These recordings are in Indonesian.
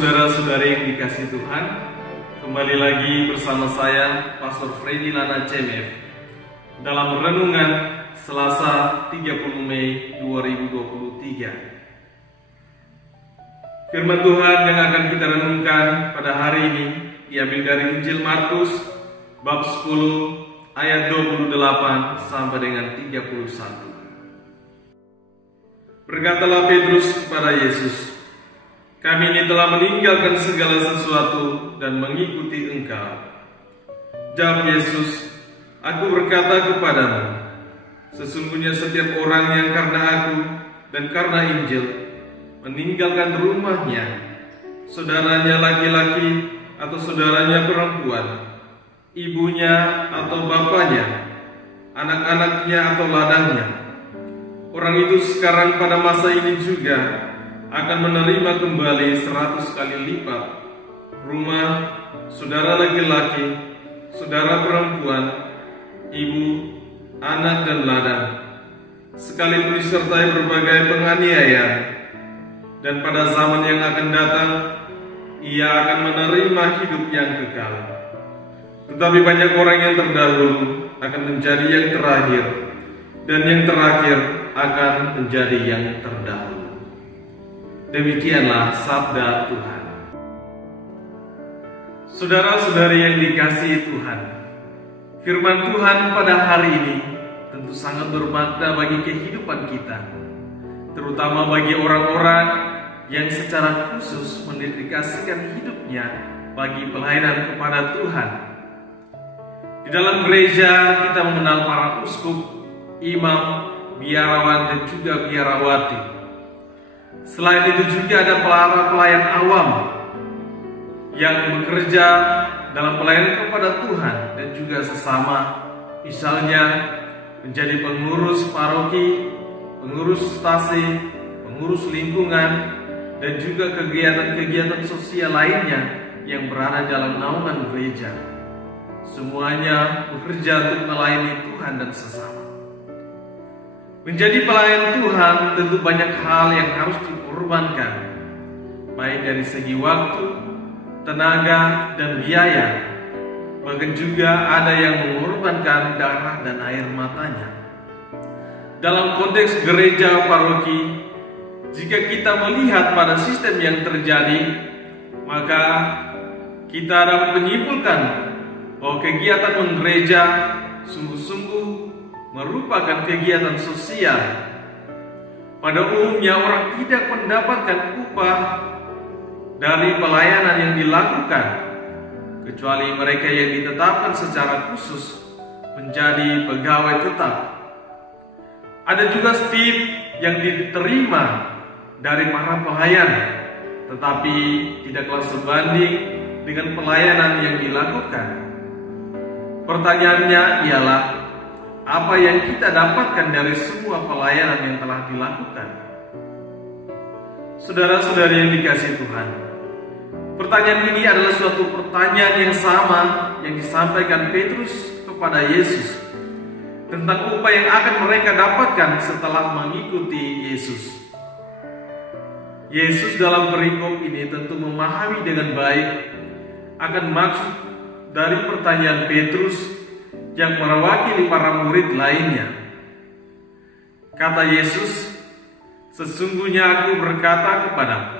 saudara-saudari yang dikasihi Tuhan, kembali lagi bersama saya, Pastor Freddy Lana CMF, dalam renungan Selasa 30 Mei 2023. Firman Tuhan yang akan kita renungkan pada hari ini diambil dari Injil Markus, bab 10, ayat 28 sampai dengan 31. Berkatalah Petrus kepada Yesus, "Kami ini telah meninggalkan segala sesuatu dan mengikuti Engkau." Jawab Yesus, "Aku berkata kepadamu, sesungguhnya setiap orang yang karena Aku dan karena Injil meninggalkan rumahnya, saudaranya laki-laki atau saudaranya perempuan, ibunya atau bapaknya, anak-anaknya atau ladangnya, orang itu sekarang pada masa ini juga akan menerima kembali 100 kali lipat rumah, saudara laki-laki, saudara perempuan, ibu, anak dan ladang, sekalipun disertai berbagai penganiayaan. Dan pada zaman yang akan datang, ia akan menerima hidup yang kekal. Tetapi banyak orang yang terdahulu akan menjadi yang terakhir, dan yang terakhir akan menjadi yang terdahulu." Demikianlah sabda Tuhan. Saudara-saudari yang dikasihi Tuhan, firman Tuhan pada hari ini tentu sangat bermakna bagi kehidupan kita, terutama bagi orang-orang yang secara khusus mendedikasikan hidupnya bagi pelayanan kepada Tuhan. Di dalam gereja kita mengenal para uskup, imam, biarawan dan juga biarawati. Selain itu juga ada para pelayan awam yang bekerja dalam pelayanan kepada Tuhan dan juga sesama, misalnya menjadi pengurus paroki, pengurus stasi, pengurus lingkungan, dan juga kegiatan-kegiatan sosial lainnya yang berada dalam naungan gereja. Semuanya bekerja untuk melayani Tuhan dan sesama. Menjadi pelayan Tuhan tentu banyak hal yang harus dikorbankan, baik dari segi waktu, tenaga, dan biaya. Bahkan juga ada yang mengorbankan darah dan air matanya. Dalam konteks gereja paroki, jika kita melihat pada sistem yang terjadi, maka kita dapat menyimpulkan bahwa kegiatan menggereja sungguh-sungguh merupakan kegiatan sosial. Pada umumnya orang tidak mendapatkan upah dari pelayanan yang dilakukan, kecuali mereka yang ditetapkan secara khusus menjadi pegawai tetap. Ada juga stip yang diterima dari para pelayan, tetapi tidaklah sebanding dengan pelayanan yang dilakukan. Pertanyaannya ialah, apa yang kita dapatkan dari semua pelayanan yang telah dilakukan? Saudara-saudari yang dikasihi Tuhan, pertanyaan ini adalah suatu pertanyaan yang sama yang disampaikan Petrus kepada Yesus tentang upah yang akan mereka dapatkan setelah mengikuti Yesus. Yesus dalam perikop ini tentu memahami dengan baik akan maksud dari pertanyaan Petrus yang mewakili para murid lainnya. Kata Yesus, "Sesungguhnya Aku berkata kepadamu,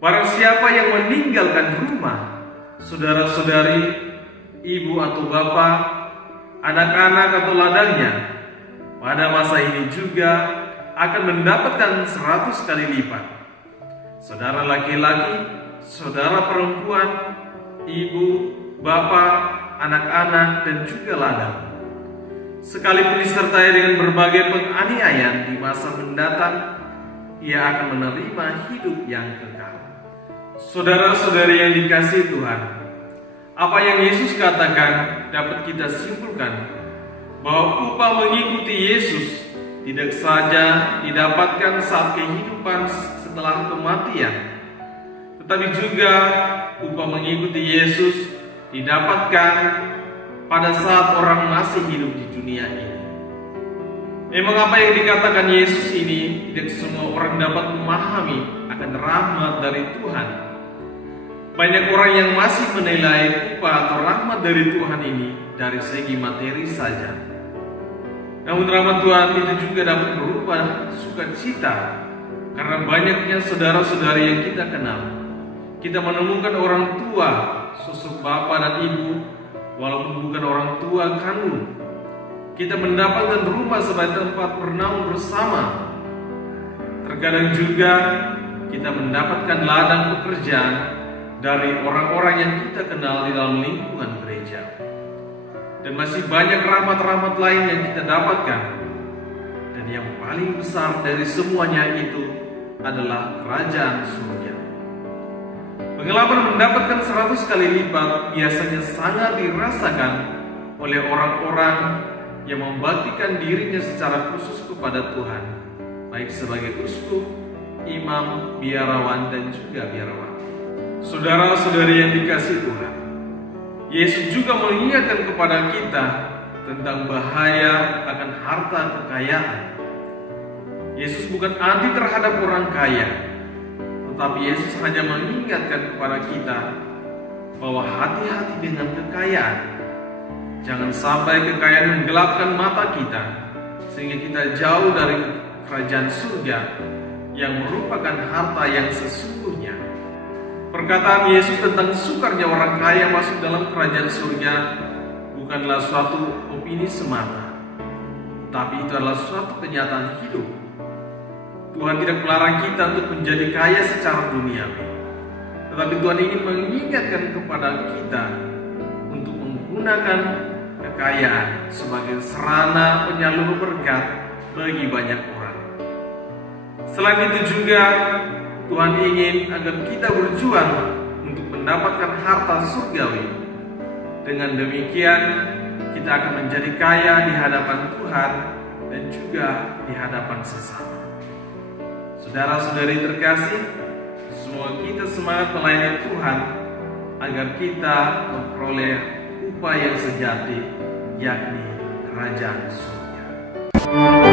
barang siapa yang meninggalkan rumah, saudara-saudari, ibu atau bapak, anak-anak atau ladangnya, pada masa ini juga akan mendapatkan 100 kali lipat. Saudara laki-laki, saudara perempuan, ibu, bapak, anak-anak, dan juga ladang. Sekalipun disertai dengan berbagai penganiayaan di masa mendatang, ia akan menerima hidup yang kekal." Saudara-saudari yang dikasihi Tuhan, apa yang Yesus katakan dapat kita simpulkan bahwa upah mengikuti Yesus tidak saja didapatkan saat kehidupan setelah kematian, tetapi juga upah mengikuti Yesus didapatkan pada saat orang masih hidup di dunia ini. Memang apa yang dikatakan Yesus ini tidak semua orang dapat memahami akan rahmat dari Tuhan Banyak orang yang masih menilai upah atau rahmat dari Tuhan ini dari segi materi saja. Namun rahmat Tuhan itu juga dapat berupa sukacita karena banyaknya saudara-saudari yang kita kenal. Kita menemukan orang tua, sosok bapak dan ibu, walaupun bukan orang tua kandung. Kita mendapatkan rumah sebagai tempat bernaung bersama. Terkadang juga kita mendapatkan ladang pekerjaan dari orang-orang yang kita kenal di dalam lingkungan gereja. Dan masih banyak rahmat-rahmat lain yang kita dapatkan. Dan yang paling besar dari semuanya itu adalah kerajaan surga. Pengalaman mendapatkan 100 kali lipat biasanya sangat dirasakan oleh orang-orang yang membaktikan dirinya secara khusus kepada Tuhan, baik sebagai uskup, imam, biarawan, dan juga biarawati. Saudara-saudari yang dikasihi Tuhan, Yesus juga mengingatkan kepada kita tentang bahaya akan harta kekayaan. Yesus bukan anti terhadap orang kaya, tetapi Yesus hanya mengingatkan kepada kita bahwa hati-hati dengan kekayaan. Jangan sampai kekayaan menggelapkan mata kita, sehingga kita jauh dari kerajaan surga yang merupakan harta yang sesungguhnya. Perkataan Yesus tentang sukarnya orang kaya masuk dalam kerajaan surga bukanlah suatu opini semata, tapi itu adalah suatu kenyataan hidup. Tuhan tidak melarang kita untuk menjadi kaya secara duniawi, tetapi Tuhan ingin mengingatkan kepada kita untuk menggunakan kekayaan sebagai sarana penyalur berkat bagi banyak orang. Selain itu juga Tuhan ingin agar kita berjuang untuk mendapatkan harta surgawi. Dengan demikian, kita akan menjadi kaya di hadapan Tuhan dan juga di hadapan sesama. Saudara-saudari terkasih, semoga kita semangat melayani Tuhan agar kita memperoleh upah yang sejati, yakni kerajaan surga.